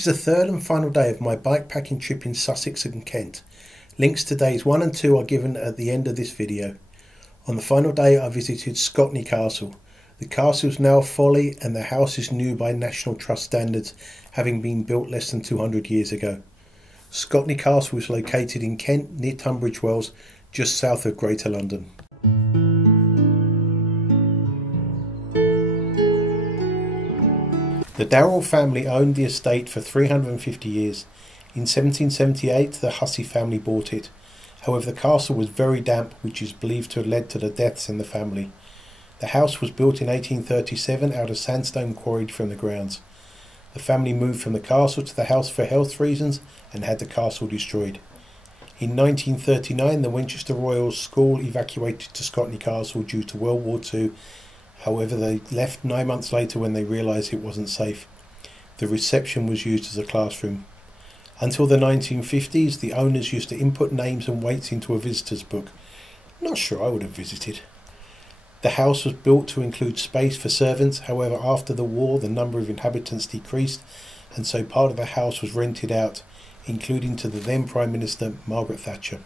is the third and final day of my bikepacking trip in Sussex and Kent. Links to days 1 and 2 are given at the end of this video. On the final day I visited Scotney Castle. The castle is now a folly and the house is new by National Trust standards, having been built less than 200 years ago. Scotney Castle is located in Kent near Tunbridge Wells, just south of Greater London. The Darrell family owned the estate for 350 years. In 1778 the Hussey family bought it. However, the castle was very damp, which is believed to have led to the deaths in the family. The house was built in 1837 out of sandstone quarried from the grounds. The family moved from the castle to the house for health reasons and had the castle destroyed. In 1939 the Winchester Royal School evacuated to Scotney Castle due to World War II. However, they left 9 months later when they realised it wasn't safe. The reception was used as a classroom. Until the 1950s, the owners used to input names and weights into a visitor's book. Not sure I would have visited. The house was built to include space for servants. However, after the war, the number of inhabitants decreased, and so part of the house was rented out, including to the then Prime Minister Margaret Thatcher.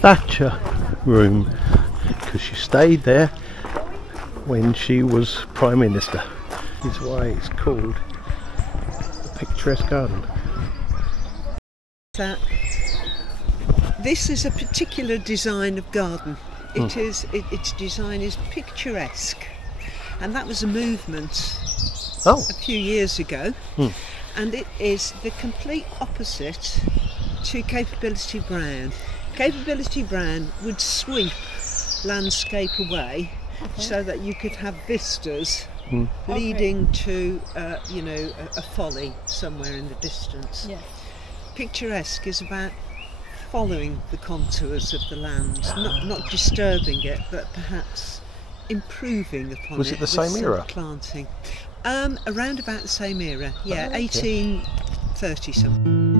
Thatcher room, because she stayed there when she was Prime Minister. This is why it's called the Picturesque Garden. This is a particular design of garden. Its design is picturesque, and that was a movement a few years ago, and it is the complete opposite to Capability Brown. Capability Brown would sweep landscape away so that you could have vistas leading to a folly somewhere in the distance. Yes. Picturesque is about following the contours of the land, not disturbing it, but perhaps improving upon it. Was it the same era? Planting. Around about the same era, yeah, 1830 something.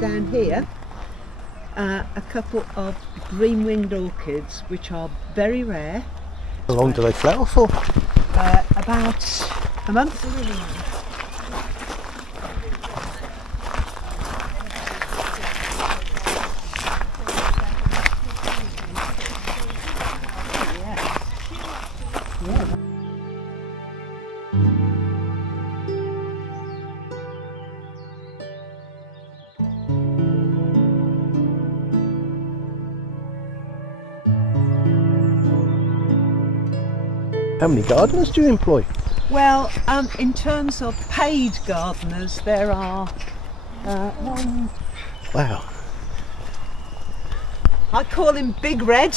Down here, a couple of green-winged orchids, which are very rare. How long do they flower for? About a month. How many gardeners do you employ? Well, in terms of paid gardeners, there are one. Wow. I call him Big Red.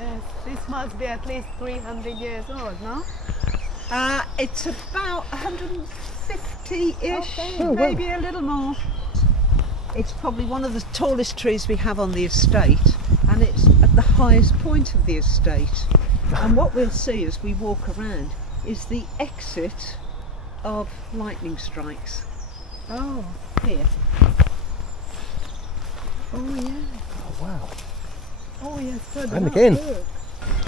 Yes, this must be at least 300 years old, no? It's about 150-ish, Oh, maybe a little more. It's probably one of the tallest trees we have on the estate, and it's at the highest point of the estate. And what we'll see as we walk around is the exit of lightning strikes. Oh, Here. oh yeah. Oh, wow. Oh yes, good. And again. Good.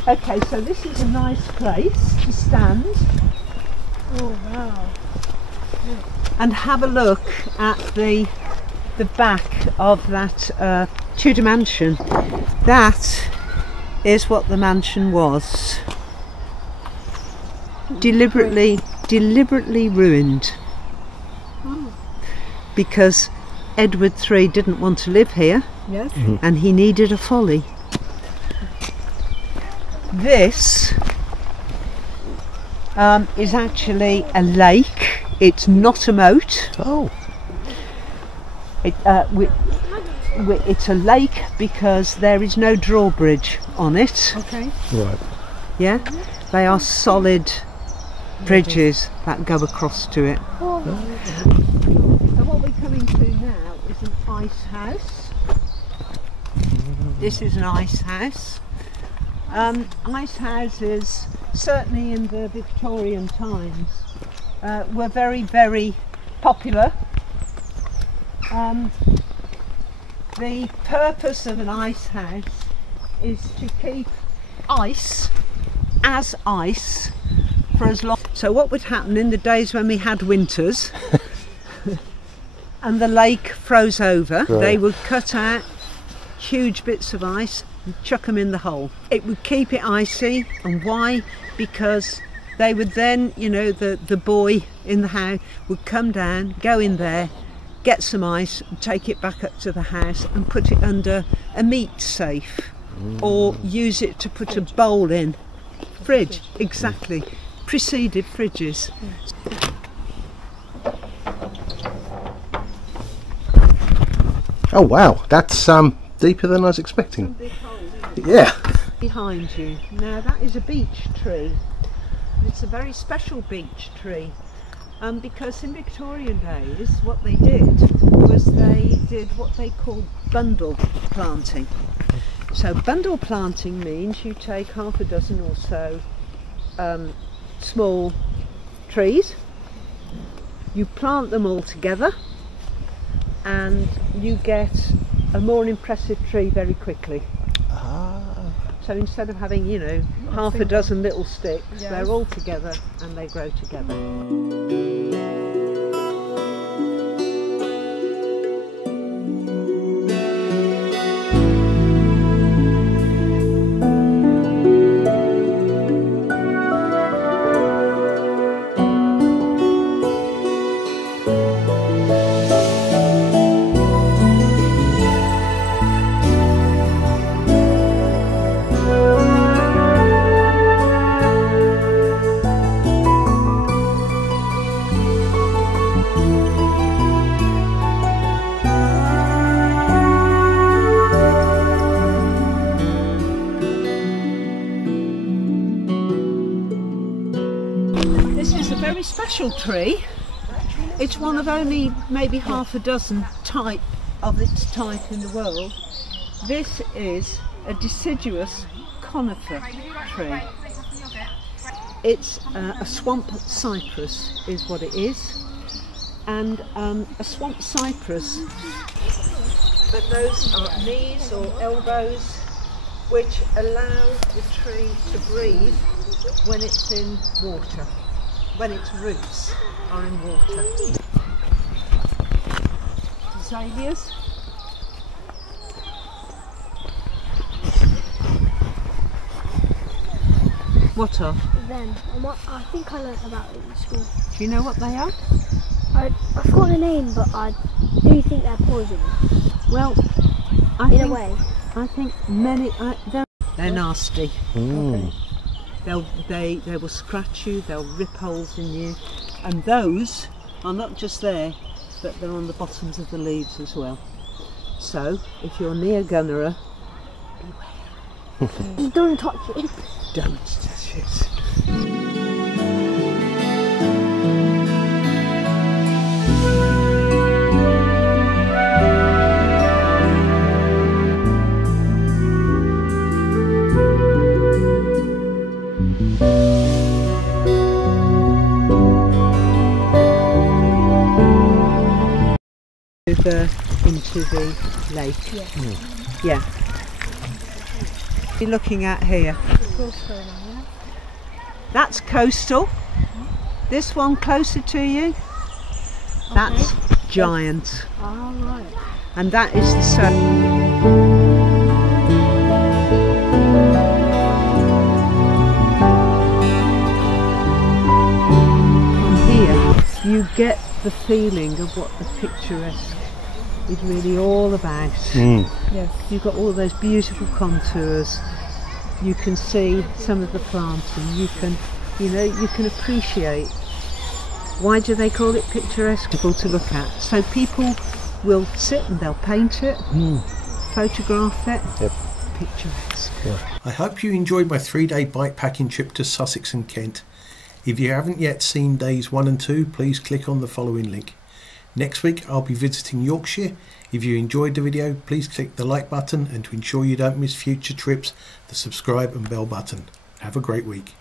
Okay, so this is a nice place to stand Oh wow. and have a look at the back of that Tudor mansion. That is what the mansion was. Deliberately ruined. Oh. Because Edward III didn't want to live here, Yes. and he needed a folly. This is actually a lake. It's not a moat. Oh. It's a lake because there is no drawbridge on it. Okay. Right. Yeah, they are solid bridges that go across to it. Oh. So what we're coming to now is is an ice house. This is an ice house. Ice houses, certainly in the Victorian times, were very, very popular. The purpose of an ice house is to keep ice as ice for as long. So what would happen in the days when we had winters and the lake froze over, they would cut out huge bits of ice and chuck them in the hole. It would keep it icy. And why? Because they would then, you know, the boy in the house would come down, go in there, get some ice and take it back up to the house and put it under a meat safe, or use it to put a bowl in. Fridge, exactly. Preceded fridges. Oh wow, that's deeper than I was expecting. Yeah. Behind you. Now that is a beech tree. It's a very special beech tree. Because in Victorian days what they did was they did what they called bundle planting. So bundle planting means you take half a dozen or so small trees, you plant them all together and you get a more impressive tree very quickly. So instead of having, you know, half a dozen little sticks, they're all together and they grow together. Special tree. It's one of only maybe half a dozen of its type in the world. This is a deciduous conifer tree. It's a swamp cypress is what it is, and a swamp cypress, but those are knees or elbows which allow the tree to breathe when it's in water, when its roots are in water. Azaleas. What are? Them. I think I learnt about it in school. Do you know what they are? I forgot the name, but I do think they're poisonous. Well, in a way. I think many. They're nasty. Mm. Okay. They will scratch you. They'll rip holes in you, and those are not just there, but they're on the bottoms of the leaves as well. So, if you're near Gunnerer, beware. Don't touch it. Don't touch it. Into the lake. Yeah. Mm. Yeah. What are you looking at here? That's coastal. This one closer to you, that's giant. Oh, right. And that is the sun. From here you get the feeling of what the picturesque is really all about. Mm. Yes. You've got all those beautiful contours. You can see some of the planting. You can appreciate. Why do they call it picturesque? To look at. So people will sit and they'll paint it, photograph it. Yep. Picturesque. Yeah. I hope you enjoyed my 3-day bikepacking trip to Sussex and Kent. If you haven't yet seen days 1 and 2, please click on the following link. Next week I'll be visiting Yorkshire. If you enjoyed the video, please click the like button, and to ensure you don't miss future trips, the subscribe and bell button. Have a great week.